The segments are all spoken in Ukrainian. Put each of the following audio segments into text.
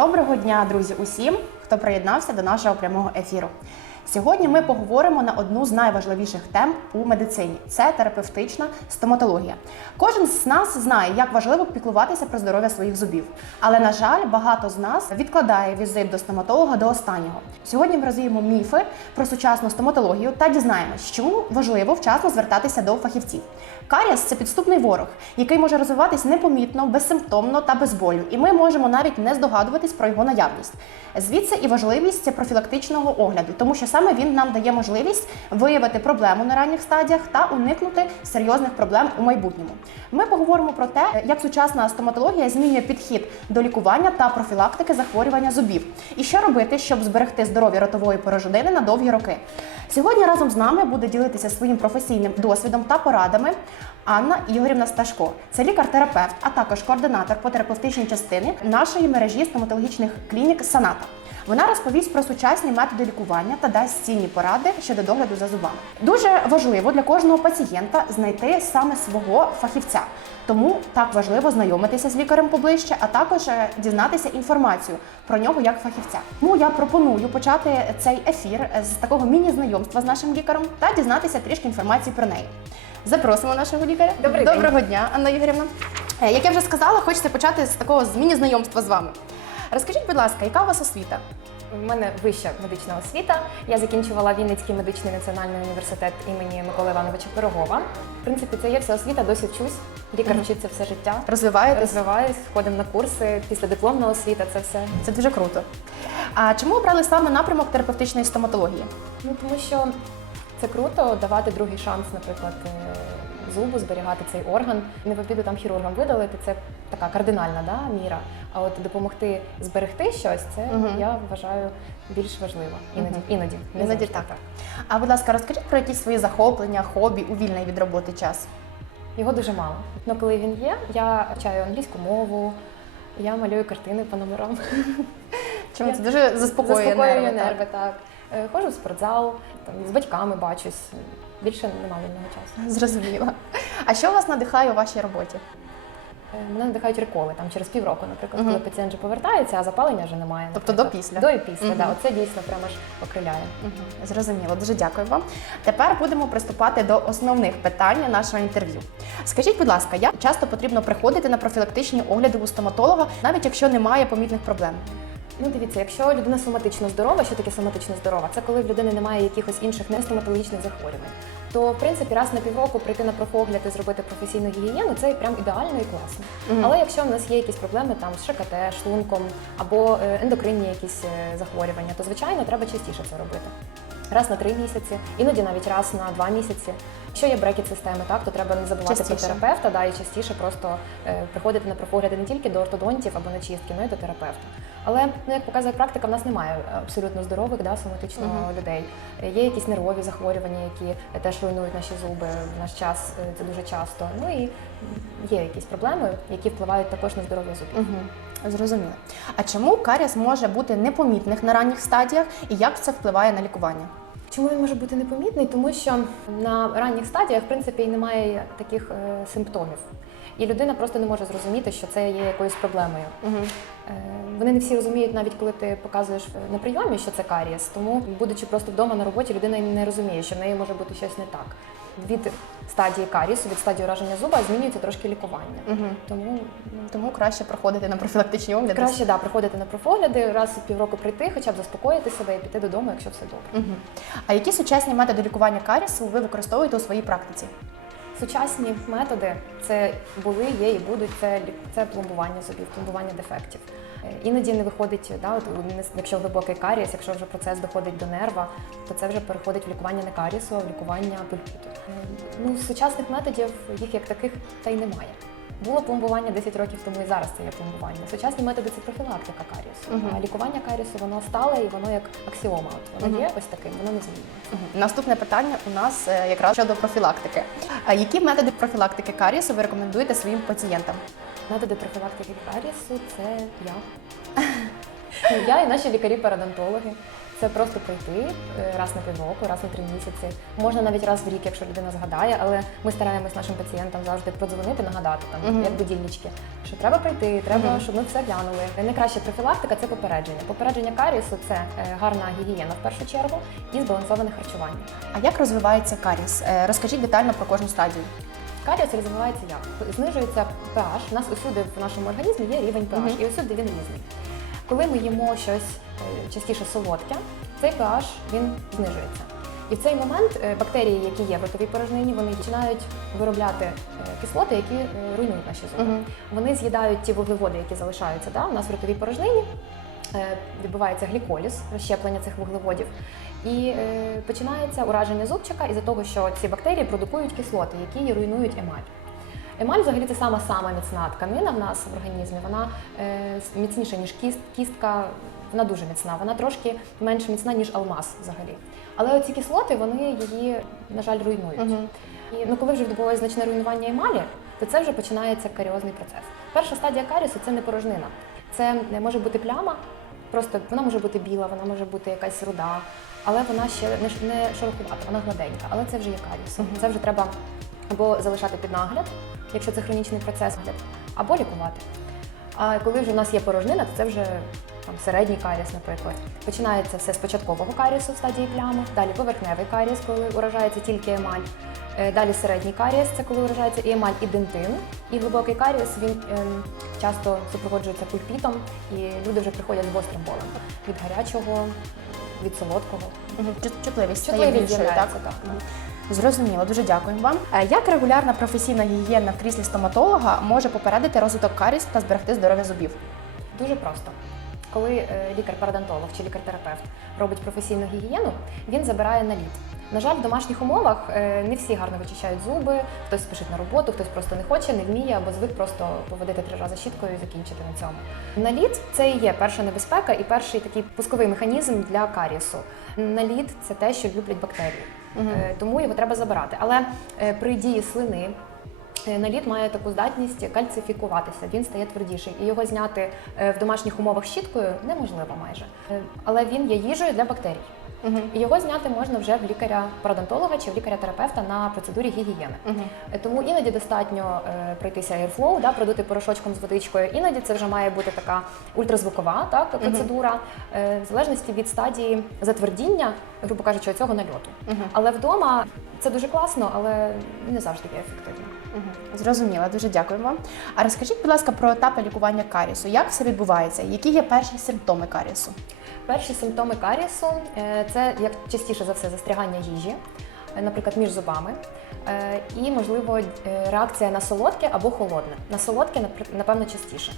Доброго дня, друзі, усім, хто приєднався до нашого прямого ефіру. Сьогодні ми поговоримо на одну з найважливіших тем у медицині це терапевтична стоматологія. Кожен з нас знає, як важливо піклуватися про здоров'я своїх зубів. Але, на жаль, багато з нас відкладає візит до стоматолога до останнього. Сьогодні ми розвіємо міфи про сучасну стоматологію та дізнаємось, чому важливо вчасно звертатися до фахівців. Карієс – це підступний ворог, який може розвиватись непомітно, безсимптомно та без болю, і ми можемо навіть не здогадуватись про його наявність. Звідси і важливість профілактичного огляду, тому що саме він нам дає можливість виявити проблему на ранніх стадіях та уникнути серйозних проблем у майбутньому. Ми поговоримо про те, як сучасна стоматологія змінює підхід до лікування та профілактики захворювання зубів, і що робити, щоб зберегти здоров'я ротової порожнини на довгі роки. Сьогодні разом з нами буде ділитися своїм професійним досвідом та порадами Анна Ігорівна Сташко. Це лікар-терапевт, а також координатор по терапевтичній частини нашої мережі стоматологічних клінік Саната. Вона розповість про сучасні методи лікування та дасть цінні поради щодо догляду за зубами. Дуже важливо для кожного пацієнта знайти саме свого фахівця. Тому так важливо знайомитися з лікарем поближче, а також е, дізнатися інформацію про нього як фахівця. Тому я пропоную почати цей ефір з такого міні-знайомства з нашим лікарем та дізнатися трішки інформації про неї. Запросимо нашого лікаря. Добрий день. Доброго дня, Анна Ігорівна. Е, Як я вже сказала, хочеться почати з такого міні-знайомства з вами. Розкажіть, будь ласка, яка у вас освіта? У мене вища медична освіта. Я закінчувала Вінницький медичний національний університет імені Миколи Івановича Пирогова. В принципі, це є вся освіта, досі вчусь. Лікар Мгм. вчиться все життя. Розвиваєтесь? Розвиваюсь, ходимо на курси, після дипломна освіта, це все. Це дуже круто. А чому обрали саме напрямок терапевтичної стоматології? Ну тому що це круто давати другий шанс, наприклад, е, зубу, зберігати цей орган. Не в там хірургам видалити, це така кардинальна да, міра. А от допомогти зберегти щось, це Мгм. я вважаю більш важливо. Іноді, Мгм. іноді, не Іноді завжди так. А будь ласка, розкажіть про якісь свої захоплення, хобі у вільний від роботи час. Його дуже мало. Ну коли він є, я вчаю англійську мову, я малюю картини по номерам. Чому це дуже заспокоює, нерви, нерви, так? Е, Ходжу в спортзал, там, з батьками бачусь. Більше немає вільного часу. Зрозуміло. А що вас надихає у вашій роботі? Е, Мене надихають реколи там через півроку, наприклад, Мгм. коли пацієнт вже повертається, а запалення вже немає. Тобто до після? До і після, Мгм. да. Оце дійсно прямо ж окриляє. Мгм, Зрозуміло, дуже дякую вам. Тепер будемо приступати до основних питань нашого інтерв'ю. Скажіть, будь ласка, як часто потрібно приходити на профілактичні огляди у стоматолога, навіть якщо немає помітних проблем? Ну, дивіться, якщо людина соматично здорова, що таке соматично здорова? Це коли в людини немає якихось інших нестоматологічних захворювань. То в принципі раз на півроку прийти на профогляд і зробити професійну гігієну це прям ідеально і класно. Мгм. Але якщо в нас є якісь проблеми там з ШКТ, шлунком або е, ендокринні якісь е, захворювання, то звичайно треба частіше це робити. Раз на три місяці, іноді навіть раз на два місяці. Якщо є брекет системи, так то треба не забувати Частіше. про терапевта, да, і частіше просто е, приходити на профогляди не тільки до ортодонтів або на чистки, але й до терапевта. Але ну як показує практика, в нас немає абсолютно здорових, да, соматично Мгм. людей. Є якісь нервові захворювання, які е, теж руйнують наші зуби в наш час. е, Це дуже часто. Ну і є якісь проблеми, які впливають також на здоров'я зубів. Угу. Зрозуміло. А чому каріс може бути непомітних на ранніх стадіях і як це впливає на лікування? Чому він може бути непомітний? Тому що на ранніх стадіях, в принципі, і немає таких е, симптомів. І людина просто не може зрозуміти, що це є якоюсь проблемою. Угу. Е, Вони не всі розуміють, навіть коли ти показуєш на прийомі, що це карієс. Тому, будучи просто вдома на роботі, людина не розуміє, що в неї може бути щось не так. Від стадії карієсу, від стадії ураження зуба змінюється трошки лікування. Угу. Тому Тому краще проходити на профілактичні огляди. краще да, приходити на профогляди, раз у півроку прийти, хоча б заспокоїти себе і піти додому, якщо все добре. Угу. А які сучасні методи лікування карісу ви використовуєте у своїй практиці? Сучасні методи це були, є і будуть це це пломбування зубів, пломбування дефектів. Е, Іноді не виходить, да, от, якщо глибокий карієс, якщо вже процес доходить до нерва, то це вже переходить в лікування не карісу, а в лікування пульпіту. Е, Ну, сучасних методів їх як таких та й немає. Було пломбування 10 років тому і зараз це є пломбування. Сучасні методи це профілактика карісу. Мгм. А лікування карісу воно стале і воно як аксіома. От воно Мгм. є ось таким, воно не змінюється. Мгм. Наступне питання у нас е, якраз щодо профілактики. Які методи профілактики карісу ви рекомендуєте своїм пацієнтам? Методи профілактики карісу це я. Ну, Я і наші лікарі-парадонтологи. Це просто прийти е, раз на півроку, раз на три місяці. Можна навіть раз в рік, якщо людина згадає, але ми стараємось нашим пацієнтам завжди продзвонити, нагадати там, Мгм. як будильнички, що треба прийти, треба, Мгм. щоб ми все глянули. Найкраща профілактика це попередження. Попередження карісу це е, гарна гігієна в першу чергу і збалансоване харчування. А як розвивається каріс? Е, Розкажіть детально про кожну стадію. Каріус розвивається як? Знижується pH. У нас усюди в нашому організмі є рівень pH, і усюди він різний. Коли ми їмо щось е, частіше солодке, цей pH він знижується. І в цей момент е, бактерії, які є в ротовій порожнині, вони починають виробляти е, кислоти, які руйнують наші зуби. Вони з'їдають ті вуглеводи, які залишаються да, у нас в ротовій порожнині. Е, Відбувається гліколіз, розщеплення цих вуглеводів, і е, починається ураження зубчика із-за того, що ці бактерії продукують кислоти, які руйнують емаль. Емаль взагалі це сама сама міцна тканина в нас в організмі. Вона е, міцніша, ніж кіст, кістка, вона дуже міцна, вона трошки менш міцна, ніж алмаз взагалі. Але оці кислоти вони її, на жаль, руйнують. Мгм. І ну, коли вже відбувається значне руйнування емалі, то це вже починається каріозний процес. Перша стадія карісу це не порожнина. Це може бути пляма, просто вона може бути біла, вона може бути якась руда, але вона ще не, не широкувата, вона гладенька. Але це вже є каріс. Мгм. Це вже треба або залишати під нагляд, якщо це хронічний процес, або лікувати. А коли вже в нас є порожнина, то це вже там середній каріс, наприклад. Починається все з початкового карісу в стадії плями, далі поверхневий каріс, коли уражається тільки емаль. Е, Далі середній карієс це коли вражається і емаль, і дентин. І глибокий карієс він ем, часто супроводжується пульпітом, і люди вже приходять з гострим болем від гарячого, від солодкого. Чутливість стає більшою, так? так. Зрозуміло, дуже дякуємо вам. Е, Як регулярна професійна гігієна в кріслі стоматолога може попередити розвиток каріс та зберегти здоров'я зубів? Дуже просто. Коли е, лікар-парадонтолог чи лікар-терапевт робить професійну гігієну, він забирає наліт. На жаль, в домашніх умовах е, не всі гарно вичищають зуби, хтось спішить на роботу, хтось просто не хоче, не вміє або звик просто поводити три рази щіткою і закінчити на цьому. Наліт це і є перша небезпека і перший такий пусковий механізм для карісу. Наліт це те, що люблять бактерії. Е, тому його треба забирати. Але при дії слини Наліт має таку здатність кальцифікуватися, він стає твердіший. І його зняти е, в домашніх умовах щіткою неможливо майже. Е, Але він є їжею для бактерій. І його зняти можна вже в лікаря-парадонтолога чи в лікаря-терапевта на процедурі гігієни. Е, Тому іноді достатньо е, пройтися airflow, да, продути порошочком з водичкою. Іноді це вже має бути така ультразвукова так, процедура, е, в залежності від стадії затвердіння, грубо кажучи, цього нальоту. Мгм. Але вдома це дуже класно, але не завжди є ефективно. Мгм. Зрозуміла, дуже дякую вам. А розкажіть, будь ласка, про етапи лікування карісу. Як все відбувається? Які є перші симптоми карісу? Перші симптоми карісу е, це як частіше за все застрягання їжі, е, наприклад, між зубами, е, і можливо реакція на солодке або холодне. На солодке напевно частіше.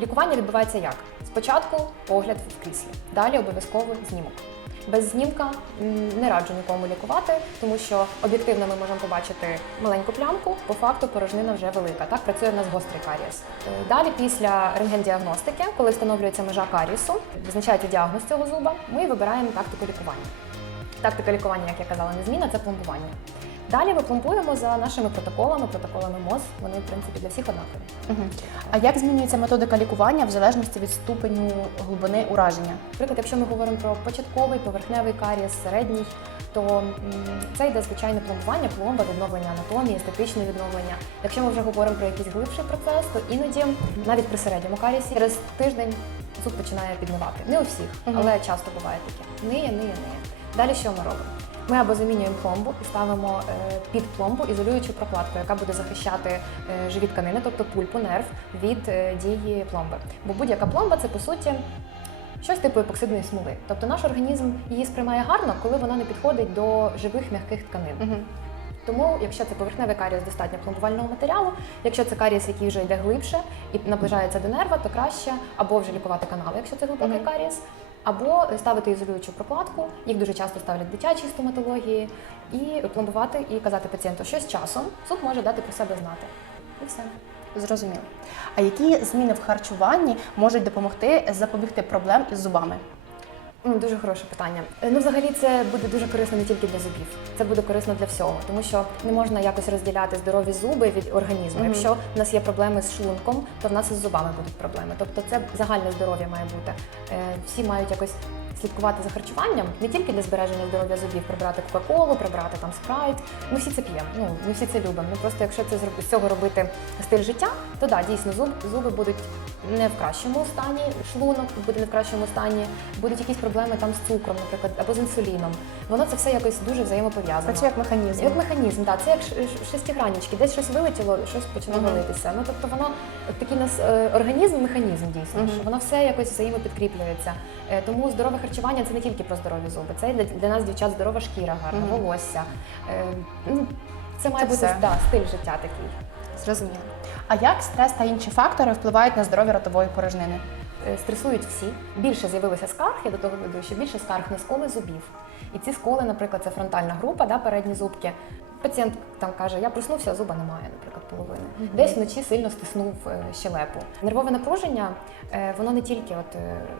Лікування відбувається як? Спочатку погляд в кріслі, далі обов'язково знімок. Без знімка не раджу нікому лікувати, тому що об'єктивно ми можемо побачити маленьку плямку, по факту порожнина вже велика. Так працює в нас гострий карієс. Е, Далі, після рентгендіагностики, коли встановлюється межа карісу, визначається діагноз цього зуба, ми вибираємо тактику лікування. Тактика лікування, як я казала, незмінна це пломбування. Далі ми пломбуємо за нашими протоколами, протоколами МОЗ. Вони, в принципі, для всіх однакові. Мгм. А як змінюється методика лікування в залежності від ступеню глибини ураження? Наприклад, якщо ми говоримо про початковий поверхневий карієс, середній, то це йде звичайне пломбування, пломба, відновлення анатомії, естетичне відновлення. Якщо ми вже говоримо про якийсь глибший процес, то іноді навіть при середньому карієсі через тиждень зуб починає піднивати. Не у всіх, але часто буває таке. Ниє, ниє, ниє. Далі що ми робимо? Ми або замінюємо пломбу і ставимо е, під пломбу ізолюючу прокладку, яка буде захищати е, живі тканини, тобто пульпу, нерв від е, дії пломби. Бо будь-яка пломба це по суті щось типу епоксидної смоли. Тобто наш організм її сприймає гарно, коли вона не підходить до живих м'яких тканин. Мгм. Тому, якщо це поверхневий карієс, достатньо пломбувального матеріалу. Якщо це карієс, який вже йде глибше і наближається до нерва, то краще або вже лікувати канали, якщо це глибокий Мгм. карієс, або ставити ізолюючу прокладку. Їх дуже часто ставлять дитячі стоматології, і пломбувати і казати пацієнту, що з часом зуб може дати про себе знати. І все. Зрозуміло. А які зміни в харчуванні можуть допомогти запобігти проблем із зубами? Дуже хороше питання. Е, Ну, взагалі, це буде дуже корисно не тільки для зубів, це буде корисно для всього, тому що не можна якось розділяти здорові зуби від організму. Мгм. Якщо в нас є проблеми з шлунком, то в нас і з зубами будуть проблеми. Тобто це загальне здоров'я має бути. Е, Всі мають якось слідкувати за харчуванням не тільки для збереження здоров'я зубів, прибрати кока-колу, прибрати там спрайт. Ми всі це п'ємо. Ну ми всі це любимо. Ну просто якщо це з цього робити стиль життя, то да, дійсно зуб, зуби будуть не в кращому стані, шлунок буде не в кращому стані, будуть якісь проблеми там з цукром, наприклад, або з інсуліном. Воно це все якось дуже взаємопов'язано. Працює як механізм. Як механізм, так, це як ш- ш- десь щось вилетіло, щось Мгм. валитися. Ну тобто воно такий нас е, організм, механізм дійсно, що воно все якось взаємопідкріплюється. Е, Тому здорове харчування це не тільки про здорові зуби, це для, для нас дівчат здорова шкіра, гарна, волосся. Е, ну, Це має Це бути стиль життя такий. Зрозуміло. А як стрес та інші фактори впливають на здоров'я ротової порожнини? Е, Стресують всі. Більше з'явилося скарг, я до того веду, що більше скарг на сколи зубів. І ці сколи, наприклад, це фронтальна група, да, передні зубки. Пацієнт там каже, я проснувся, а зуба немає, наприклад, половини. Десь вночі сильно стиснув е, щелепу. Нервове напруження, е, воно не тільки от,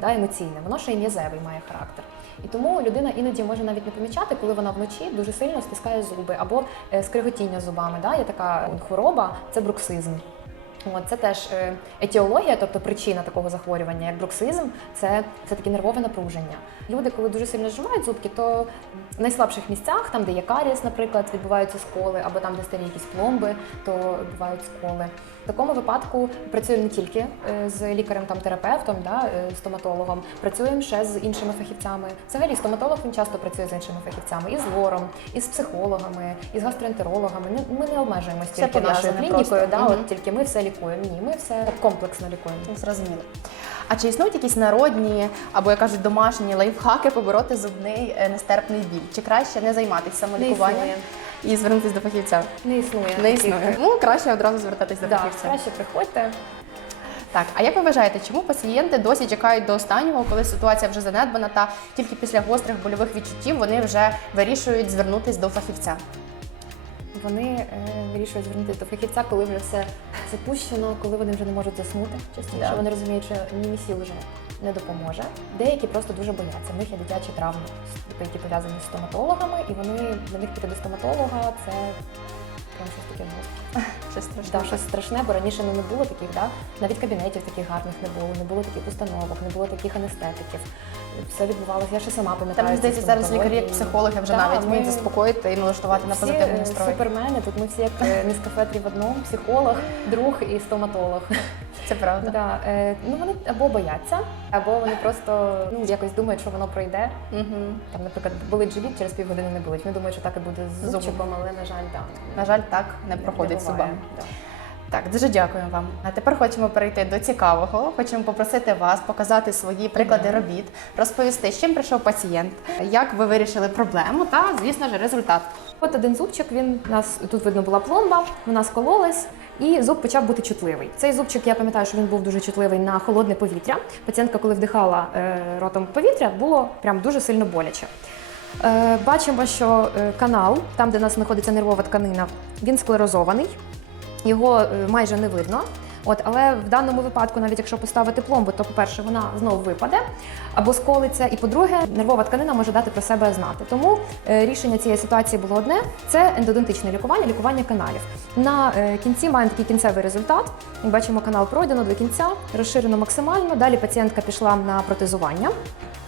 да, емоційне, воно ще й м'язевий має характер. І тому людина іноді може навіть не помічати, коли вона вночі дуже сильно стискає зуби або скриготіння зубами. Да? Є така хвороба, це бруксизм. От, це теж е, етіологія, тобто причина такого захворювання, як бруксизм, це, таке нервове напруження. Люди, коли дуже сильно зжимають зубки, то в найслабших місцях, там, де є каріс, наприклад, відбуваються сколи, або там, де старі якісь пломби, то відбувають сколи. Такому випадку працюємо не тільки е, з лікарем, там, терапевтом, да, е, стоматологом, працюємо ще з іншими фахівцями. Взагалі, стоматолог він часто працює з іншими фахівцями, і з лором, і з психологами, і з гастроентерологами. Не- Ми не обмежуємося тільки нашою клінікою, да, угу. от тільки ми все лікуємо. Ні, ми все комплексно лікуємо. Зрозуміло. А чи існують якісь народні або як кажуть домашні лайфхаки побороти зубний е, нестерпний біль? Чи краще не займатися самолікуванням і звернутися до фахівця? Не існує. Не існує. Ну краще одразу звертатись до Да, фахівця. краще приходьте. Так, а як ви вважаєте, чому пацієнти досі чекають до останнього, коли ситуація вже занедбана, та тільки після гострих больових відчуттів вони вже вирішують звернутися до фахівця? Вони е, вирішують звернутися до фахівця, коли вже все запущено, коли вони вже не можуть заснути. Частіше yeah. вони розуміють, що німісі вже не допоможе. Деякі просто дуже бояться. В них є дитячі травми, які пов'язані з стоматологами, і вони для них піти до стоматолога це прям щось таке жорстке. Щось страшне. Да, щось страшне, бо раніше ну, не було таких, да? навіть кабінетів таких гарних не було, не було таких установок, не було таких анестетиків. Все відбувалося. Я ще сама пам'ятаю. Там здається, зараз лікарі, як психологи вже Да, навіть ми- вміють заспокоїти і налаштувати на позитивний е, настрой. супермени. Тут ми всі як міськафетрі три в одному, психолог, друг і стоматолог. Це правда. Да, е, ну вони або бояться, або вони просто ну якось думають, що воно пройде. Угу. Там, наприклад, болить живіт, через півгодини не болить. Ми думають, що так і буде з З зубчиком, але на жаль, да, На жаль, так не проходить буває, да. Так, дуже дякуємо вам. А тепер хочемо перейти до цікавого. Хочемо попросити вас показати свої приклади робіт, розповісти, з чим прийшов пацієнт, як ви вирішили проблему та, звісно ж, результат. От один зубчик, він у нас тут видно була пломба, вона скололась, і зуб почав бути чутливий. Цей зубчик, я пам'ятаю, що він був дуже чутливий на холодне повітря. Пацієнтка, коли вдихала е, ротом повітря, було прям дуже сильно боляче. Е, бачимо, що е, канал, там, де у нас знаходиться нервова тканина, він склерозований, його е, майже не видно. От, але в даному випадку, навіть якщо поставити пломбу, то, по-перше, вона знову випаде або сколиться, і по-друге, нервова тканина може дати про себе знати. Тому е, рішення цієї ситуації було одне: це ендодонтичне лікування, лікування каналів. На е, кінці маємо такий кінцевий результат. Як бачимо, канал пройдено до кінця, розширено максимально. Далі пацієнтка пішла на протезування.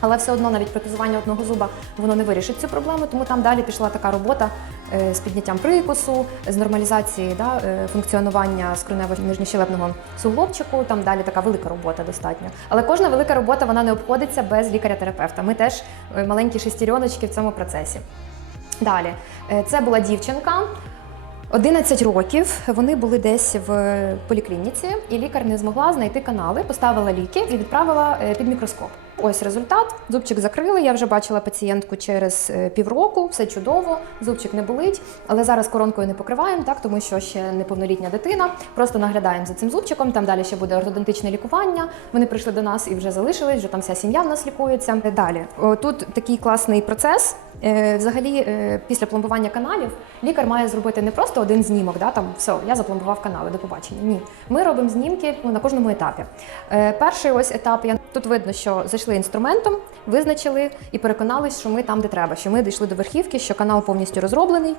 Але все одно навіть протезування одного зуба воно не вирішить цю проблему, тому там далі пішла така робота е, з підняттям прикусу, з нормалізації да, е, функціонування скронево-нижньощелепного суглобчику. Там далі така велика робота достатньо. Але кожна велика робота вона не обходиться без лікаря-терапевта. Ми теж е, маленькі шестереночки в цьому процесі. Далі, це була дівчинка. 11 років вони були десь в поліклініці, і лікар не змогла знайти канали, поставила ліки і відправила під мікроскоп. Ось результат. Зубчик закрили. Я вже бачила пацієнтку через е, півроку, все чудово, зубчик не болить. Але зараз коронкою не покриваємо, так тому що ще неповнолітня дитина. Просто наглядаємо за цим зубчиком. Там далі ще буде ортодонтичне лікування. Вони прийшли до нас і вже залишились. Вже там вся сім'я в нас лікується. Далі тут такий класний процес. Е, Взагалі, е, після пломбування каналів лікар має зробити не просто один знімок, да, там все, я запломбував канали, до побачення. Ні. Ми робимо знімки ну, на кожному етапі. Перший ось етап я тут видно, що зайшли інструментом, визначили і переконались, що ми там, де треба, що ми дійшли до верхівки, що канал повністю розроблений.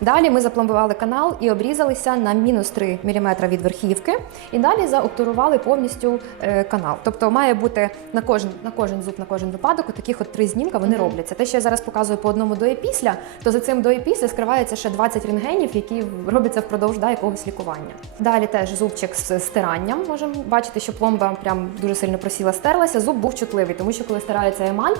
Далі ми запломбували канал і обрізалися на мінус 3 мм від верхівки. І далі заобтурували повністю е, канал. Тобто має бути на кожен, на кожен зуб, на кожен випадок, от таких от три знімка вони Мгм. робляться. Те, що я зараз показую по одному до і після, то за цим до і після скривається ще 20 рентгенів, які робляться впродовж да, якогось лікування. Далі теж зубчик з стиранням. Можемо бачити, що пломба прям дуже сильно просіла, стерлася. Зуб був чутливий, тому що коли стирається емаль,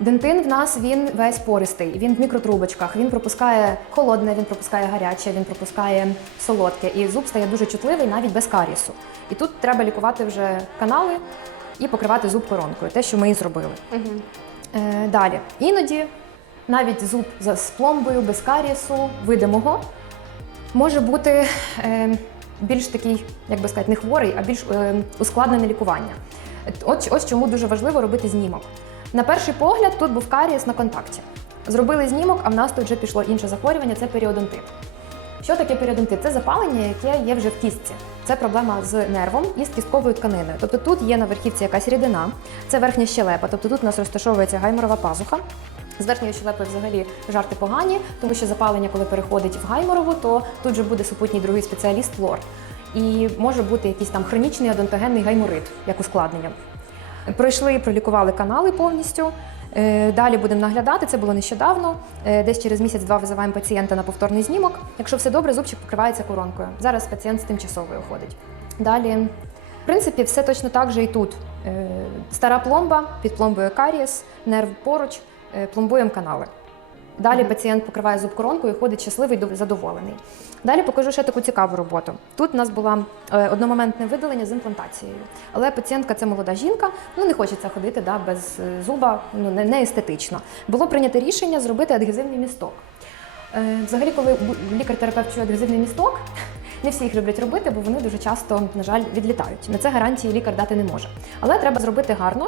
Дентин в нас він весь пористий, він в мікротрубочках, він пропускає холодне, він пропускає гаряче, він пропускає солодке, і зуб стає дуже чутливий навіть без карісу. І тут треба лікувати вже канали і покривати зуб коронкою, те, що ми і зробили. Е, далі, іноді навіть зуб з пломбою, без карісу, видимого, може бути е, більш такий, як би сказати, не хворий, а більш е, ускладнене лікування. От, ось чому дуже важливо робити знімок. На перший погляд тут був карієс на контакті. Зробили знімок, а в нас тут вже пішло інше захворювання це періодонтит. Що таке періодонтит? Це запалення, яке є вже в кістці. Це проблема з нервом і з кістковою тканиною. Тобто тут є на верхівці якась рідина, це верхня щелепа, тобто тут у нас розташовується гайморова пазуха. З верхньої щелепи взагалі жарти погані, тому що запалення, коли переходить в гайморову, то тут же буде супутній другий спеціаліст флор. І може бути якийсь там хронічний одонтогенний гайморит, як ускладнення. Пройшли, пролікували канали повністю. Е, Далі будемо наглядати. Це було нещодавно. Е, Десь через місяць-два визиваємо пацієнта на повторний знімок. Якщо все добре, зубчик покривається коронкою. Зараз пацієнт з тимчасовою ходить. Далі, в принципі, все точно так же і тут. Е, Стара пломба, під пломбою карієс, нерв поруч, пломбуємо канали. Далі пацієнт покриває зуб коронкою і ходить щасливий, дов- задоволений. Далі покажу ще таку цікаву роботу. Тут у нас було одномоментне видалення з імплантацією. Але пацієнтка це молода жінка, ну не хочеться ходити да, без е, зуба, ну не, не естетично. Було прийнято рішення зробити адгезивний місток. Е, Взагалі, коли лікар-терапевт чує адгезивний місток, не всі їх люблять робити, бо вони дуже часто, на жаль, відлітають. На це гарантії лікар дати не може. Але треба зробити гарно.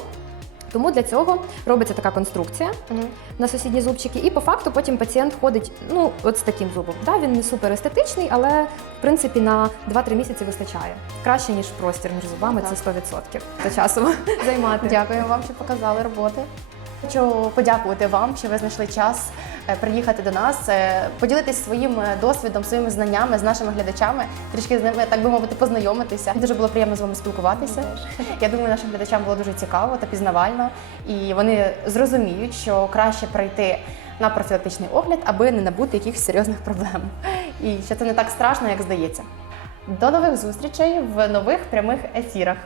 Тому для цього робиться така конструкція угу. на сусідні зубчики, і по факту потім пацієнт ходить ну от з таким зубом. Да, він не супер естетичний, але в принципі на 2-3 місяці вистачає. Краще ніж простір між зубами, це 100% за часом займати. Дякую вам, що показали роботи. Хочу подякувати вам, що ви знайшли час приїхати до нас, е, поділитись своїм е, досвідом, своїми знаннями з нашими глядачами, трішки з ними, так би мовити, познайомитися. Дуже було приємно з вами спілкуватися. Я думаю, нашим глядачам було дуже цікаво та пізнавально, і вони зрозуміють, що краще прийти на профілактичний огляд, аби не набути якихось серйозних проблем. І що це не так страшно, як здається. До нових зустрічей в нових прямих ефірах.